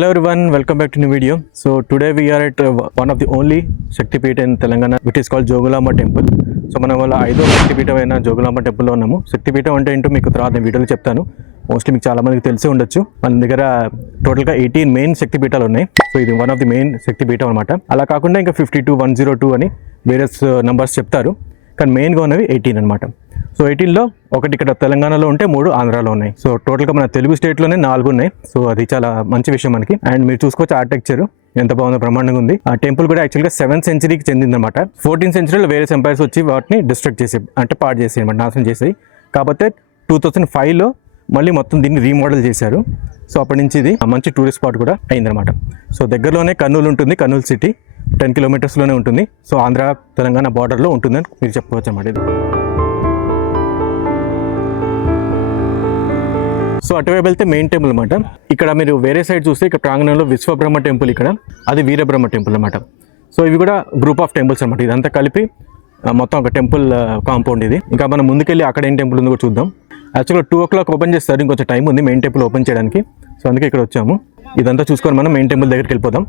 Hello everyone, welcome back to new video. So today we are at one of the only Shaktipeeth in Telangana which is called Jogulamma temple. So మనం వాళ్ళ 5వ శక్తిపీఠం అయిన జోగులాంబ టెంపుల్లో ఉన్నాము. శక్తిపీఠం అంటే ఏంటో మీకు తర్వాత నేను వీడియోలో చెప్తాను. మోస్ట్లీ మీకు చాలా మందికి తెలిసి ఉండొచ్చు. మన దగ్గర టోటల్గా 18 మెయిన్ శక్తిపీఠాలు ఉన్నాయి. సో ఇది వన్ ఆఫ్ ది మెయిన్ శక్తిపీఠం అనమాట. అలా కాకుండా ఇంకా 52, 102 అని వేరియస్ నంబర్స్ చెప్తారు, కానీ మెయిన్గా ఉన్నవి 18 అనమాట. సో 18లో ఒకటి ఇక్కడ తెలంగాణలో ఉంటే 3 ఆంధ్రాలో ఉన్నాయి. సో టోటల్గా మన తెలుగు స్టేట్లోనే 4 ఉన్నాయి. సో అది చాలా మంచి విషయం మనకి. అండ్ మీరు చూసుకోవచ్చు ఆర్కిటెక్చర్ ఎంత బాగుందో, బ్రహ్మాండంగా ఉంది. ఆ టెంపుల్ కూడా యాక్చువల్గా 7th సెంచరీకి చెందిందనమాట. 14th సెంచరీలో వేరే ఎంపైర్స్ వచ్చి వాటిని డిస్ట్రక్ట్ చేసి అంటే పాడు చేసి అనమాట, నాశనం చేసాయి. కాకపోతే 2005లో మళ్ళీ మొత్తం దీన్ని రీమోడల్ చేశారు. సో అప్పటి నుంచి ఇది మంచి టూరిస్ట్ స్పాట్ కూడా అయిందనమాట. సో దగ్గరలోనే కర్నూలు ఉంటుంది, కర్నూలు సిటీ 10 కిలోమీటర్స్లోనే ఉంటుంది. సో ఆంధ్ర తెలంగాణ బార్డర్లో ఉంటుందని మీరు చెప్పుకోవచ్చు అన్నమాట ఇది. సో అటువైపు వెళ్తే మెయిన్ టెంపుల్ అనమాట. ఇక్కడ మీరు వేరే సైడ్ చూస్తే ఇక్కడ ప్రాంగణంలో విశ్వబ్రహ్మ టెంపుల్, ఇక్కడ అది వీరబ్రహ్మ టెంపుల్ అనమాట. సో ఇవి కూడా గ్రూప్ ఆఫ్ టెంపుల్స్ అనమాట. ఇదంతా కలిపి మొత్తం ఒక టెంపుల్ కాంపౌండ్ ఇది. ఇంకా మనం ముందుకెళ్ళి అక్కడ ఏం టెంపుల్ ఉందో కూడా చూద్దాం. యాక్చువల్గా 2 o'clock ఓపెన్ చేస్తారు, ఇంకొంచెం టైం ఉంది మెయిన్ టెంపుల్ ఓపెన్ చేయడానికి. సో అందుకే ఇక్కడ వచ్చాము. ఇదంతా చూసుకొని మనం మెయిన్ టెంపుల్ దగ్గరికి వెళ్ళిపోదాం.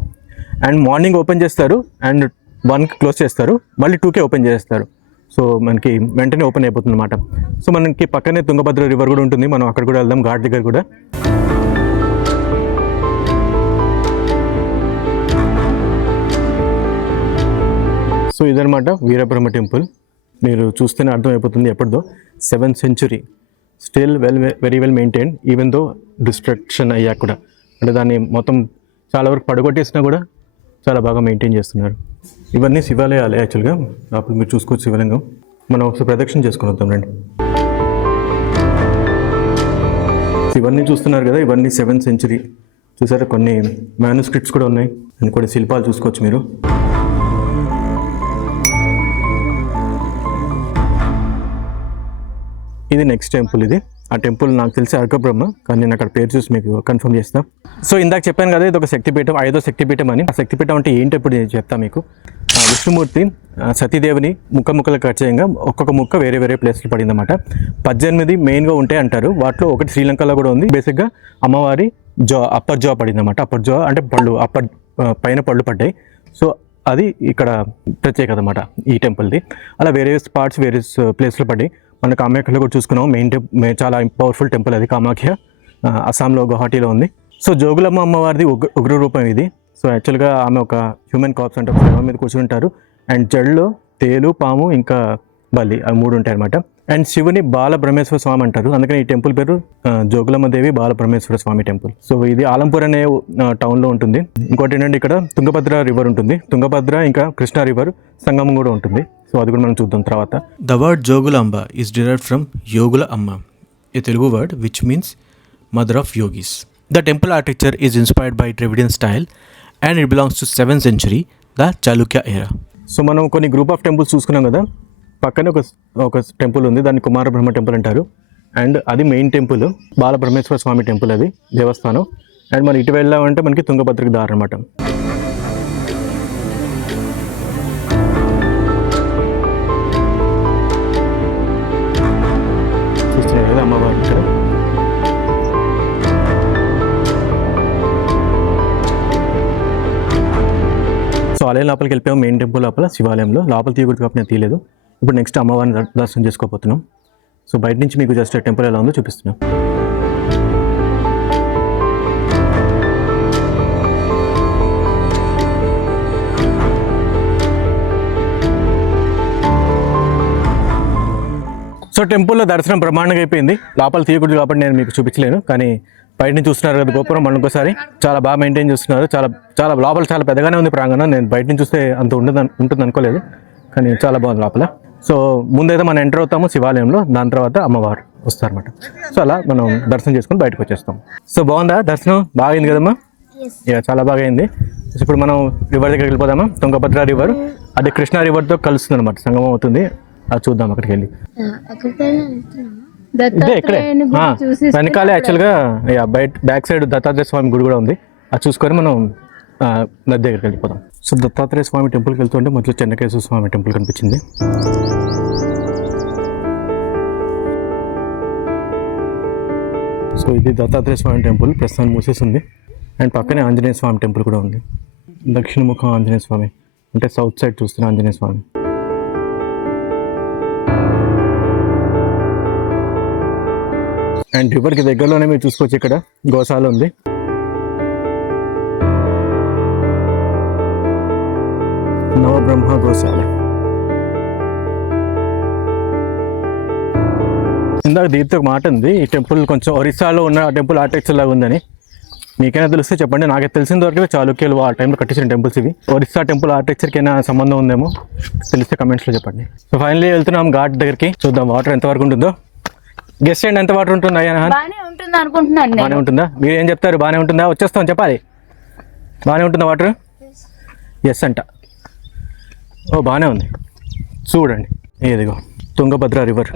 అండ్ మార్నింగ్ ఓపెన్ చేస్తారు అండ్ 1కి క్లోజ్ చేస్తారు, మళ్ళీ 2కే ఓపెన్ చేస్తారు. సో మనకి వెంటనే ఓపెన్ అయిపోతుంది అనమాట. సో మనకి పక్కనే తుంగభద్ర రివర్ కూడా ఉంటుంది, మనం అక్కడ కూడా వెళ్దాం, ఘాట్ దగ్గర కూడా. సో ఇదనమాట వీరబ్రహ్మ టెంపుల్. మీరు చూస్తేనే అర్థమైపోతుంది ఎప్పటిదో 7th century, still very well maintained even though destruction అయ్యాక కూడా. అంటే దాన్ని మొత్తం చాలా వరకు పడగొట్టేసినా కూడా చాలా బాగా మెయింటైన్ చేస్తున్నారు. ఇవన్నీ శివాలయాలే యాక్చువల్గా. అప్పుడు మీరు చూసుకోవచ్చు శివలింగం. మనం ఒకసారి ప్రదక్షిణ చేసుకుని వద్దాం రండి. ఇవన్నీ చూస్తున్నారు కదా, ఇవన్నీ 7th century. చూసారా, కొన్ని మ్యానుస్క్రిప్ట్స్ కూడా ఉన్నాయి అండ్ కొన్ని శిల్పాలు చూసుకోవచ్చు మీరు. ఇది నెక్స్ట్ టెంపుల్. ఇది ఆ టెంపుల్ నాకు తెలిసి అర్కబ్రహ్మ, కానీ నేను అక్కడ పేరు చూసి మీకు కన్ఫర్మ్ చేస్తాను. సో ఇందాక చెప్పాను కదా, ఇది ఒక శక్తిపీఠం, 5వ శక్తిపీఠం అని. ఆ శక్తిపీఠం అంటే ఏంటి ఇప్పుడు నేను చెప్తాను మీకు. విష్ణుమూర్తి సతీదేవిని ముక్కలు కట్ చేయంగా ఒక్కొక్క ముక్క వేరే వేరే ప్లేస్లో పడిందన్నమాట. 18 మెయిన్గా ఉంటాయి అంటారు. వాటిలో ఒకటి శ్రీలంకలో కూడా ఉంది. బేసిక్గా అమ్మవారి అప్పర్ జా పడిందన్నమాట. అప్పర్ జా అంటే పళ్ళు, పైన పళ్ళు పడ్డాయి. సో అది ఇక్కడ ప్రత్యేకత అన్నమాట ఈ టెంపుల్ది. అలా వేరే పార్ట్స్ వేరే ప్లేస్లో పడ్డాయి. మన కామాఖ్యలో కూడా చూసుకున్నాం. చాలా పవర్ఫుల్ టెంపుల్ అది. కామాఖ్య అస్సాంలో గువాహటీలో ఉంది. సో జోగులమ్మ అమ్మవారిది ఉగ్ర రూపం ఇది. సో యాక్చువల్గా ఆమె ఒక హ్యూమన్ కార్ప్స్ అంటే శవం మీద కూర్చుని ఉంటారు. అండ్ జడ్లో తేలు, పాము, ఇంకా బల్లి, అవి 3 ఉంటాయి అనమాట. అండ్ శివుని బాలబ్రహ్మేశ్వర స్వామి అంటారు, అందుకని ఈ టెంపుల్ పేరు జోగులమ్మ దేవి బాలబ్రహ్మేశ్వర స్వామి టెంపుల్. సో ఇది ఆలంపూర్ అనే టౌన్లో ఉంటుంది. ఇంకోటి ఏంటంటే ఇక్కడ తుంగభద్ర రివర్ ఉంటుంది. తుంగభద్ర ఇంకా కృష్ణా రివర్ సంగమం కూడా ఉంటుంది. సో అది కూడా మనం చూద్దాం తర్వాత. The word Jogulamba is derived from Yogula Amma, a Telugu word which means mother of yogis. The temple architecture is inspired by Dravidian style and it belongs to 7th century, the Chalukya era. So మనం కొన్ని group of temples చూసుకున్నాం కదా. పక్కనే ఒక temple ఉంది, దాన్ని కుమారబ్రహ్మ temple అంటారు. And అది మెయిన్ టెంపుల్, బాలబ్రహ్మేశ్వర స్వామి టెంపుల్, అది దేవస్థానం. అండ్ మనం ఇటు వెళ్ళామంటే మనకి తుంగభద్రకి దారి అనమాట. చూస్తున్నారు కదా అమ్మవారు ఇక్కడ. సో ఆలయం లోపలికి వెళ్ళిపోయాం. మెయిన్ టెంపుల్ లోపల శివాలయంలో లోపల తీయకూడదు కాబట్టి నేను తీయలేదు. ఇప్పుడు నెక్స్ట్ అమ్మవారిని దర్శనం చేసుకోబోతున్నాం. సో బయట నుంచి మీకు జస్ట్ టెంపుల్ ఎలా ఉందో చూపిస్తున్నాం. సో టెంపుల్లో దర్శనం బ్రహ్మాండంగా అయిపోయింది. లోపల తీయకూడదు కాబట్టి నేను మీకు చూపించలేను, కానీ బయట నుంచి చూస్తున్నారు కదా గోపురం, మనం ఇంకోసారి చాలా బాగా మెయింటైన్ చేస్తున్నారు. చాలా లోపల చాలా పెద్దగానే ఉంది ప్రాంగణం. నేను బయట నుంచి చూస్తే అంత ఉంటుంది అనుకోలేదు, కానీ చాలా బాగుంది లోపల. సో ముందైతే మనం ఎంటర్ అవుతాము శివాలయంలో, దాని తర్వాత అమ్మవారు వస్తారన్నమాట. సో అలా మనం దర్శనం చేసుకుని బయటకు వచ్చేస్తాం. సో బాగుందా దర్శనం? బాగా అయింది కదమ్మా? చాలా బాగా అయింది. ఇప్పుడు మనం రివర్ దగ్గరికి వెళ్ళిపోదామా. తుంగభద్ర రివర్ అది కృష్ణా రివర్తో కలుస్తుంది అనమాట, సంగమం అవుతుంది. అది చూద్దాం అక్కడికి వెళ్ళి. ఇక్కడే వెనకాలే యాక్చువల్గా బ్యాక్ సైడ్ దత్తాత్రేయ స్వామి గుడి కూడా ఉంది. అది చూసుకొని మనం నది దగ్గరికి వెళ్ళిపోదాం. సో దత్తాత్రేయ స్వామి టెంపుల్కి వెళ్తుంటే మధ్యలో చెన్నకేశ్వర స్వామి టెంపుల్ కనిపించింది. సో ఇది దత్తాత్రేయ స్వామి టెంపుల్, ప్రస్తుతం మూసేసింది. అండ్ పక్కనే ఆంజనేయ స్వామి టెంపుల్ కూడా ఉంది. దక్షిణముఖం ఆంజనేయ స్వామి అంటే సౌత్ సైడ్ చూస్తున్న ఆంజనేయ స్వామి. అండ్ రివర్కి దగ్గరలోనే మీరు చూసుకోవచ్చు ఇక్కడ గోశాల ఉంది. నవబ్రహ్మ గోశాల. ఇందాక దీంతో ఒక మాట ఉంది, ఈ టెంపుల్ కొంచెం ఒరిస్సాలో ఉన్న టెంపుల్ ఆర్కిటెక్చర్ లాగా ఉందని. మీకైనా తెలిస్తే చెప్పండి. నాకు తెలిసిన వరకు చాళుక్యులు ఆ టైంలో కట్టించిన టెంపుల్స్ ఇవి. ఒరిస్సా టెంపుల్ ఆర్కిటెక్చర్కి అయినా సంబంధం ఉందేమో, తెలిస్తే కమెంట్స్లో చెప్పండి. సో ఫైనల్లీ వెళ్తున్నాం ఘాట్ దగ్గరికి. చూద్దాం వాటర్ ఎంతవరకు ఉంటుందో. గెస్ట్ చేయండి, ఎంత వాటర్ ఉంటుంది? బాగానే ఉంటుంది అనుకుంటున్నాను. బాగానే ఉంటుందా? మీరు ఏం చెప్తారు? బాగానే ఉంటుందా? వచ్చేస్తాం చెప్పాలి. బాగానే ఉంటుందా వాటర్? ఎస్ అంట. ఓ బాగానే ఉంది. చూడండి ఇదిగో తుంగభద్ర రివర్.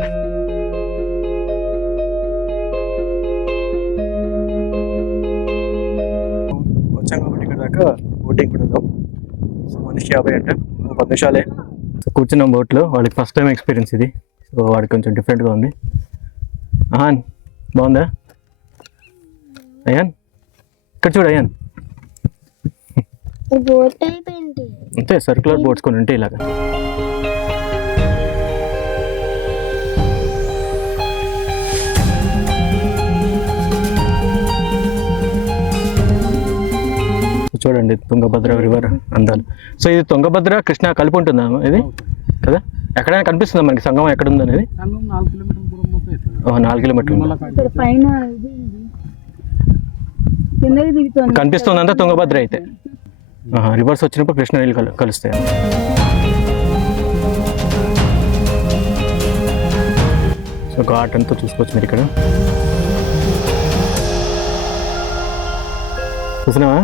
వచ్చాం కాబట్టి ఇక్కడ దాకా బోటింగ్ కూడా ఉందాం. సో మనిషి 50 అంట, 10 నిమిషాలే. సో కూర్చున్నాం బోట్లో. వాళ్ళకి ఫస్ట్ టైం ఎక్స్పీరియన్స్ ఇది. సో వాడికి కొంచెం డిఫరెంట్గా ఉంది. అహాన్ బాగుందా? అయాన్ ఇక్కడ చూడు. అయాన్ బోట్ అయిపోయింది. అంతే, సర్క్యులర్ బోట్స్ కొన్ని ఉంటాయి ఇలాగా. చూడండి తుంగభద్ర రివర్ అందాలు. సో ఇది తుంగభద్ర కృష్ణ కలిపి ఉంటుందా ఇది కదా? ఎక్కడైనా కనిపిస్తుందా మనకి సంగమం ఎక్కడ ఉంది అనేది? 4 కిలోమీటర్లు పైన కనిపిస్తుంది అంతా తుంగభద్ర అయితే. రివర్స్ వచ్చినప్పుడు కృష్ణ నీళ్ళు కలుస్తాయి. సో ఘాట్ అంతా చూసుకోవచ్చు మీరు ఇక్కడ. చూసినావా?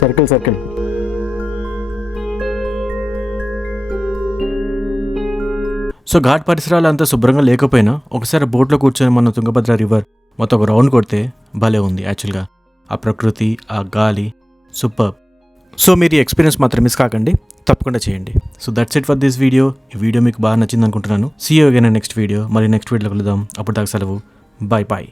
Circle circle. సో ఘాట్ పరిసరాలు అంతా శుభ్రంగా లేకపోయినా ఒకసారి బోట్లో కూర్చొని మనం తుంగభద్ర రివర్ మొత్తం ఒక రౌండ్ కొడితే భలే ఉంది యాక్చువల్గా. ఆ ప్రకృతి, ఆ గాలి సూపర్. సో మీరు ఈ ఎక్స్పీరియన్స్ మాత్రం మిస్ కాకండి, తప్పకుండా చేయండి. So that's it for this video. ఈ వీడియో మీకు బాగా నచ్చింది అనుకుంటున్నాను. See you again next video. మరి నెక్స్ట్ వీడియోలో కలుద్దాం. అప్పుడు దాకా సెలవు. Bye bye.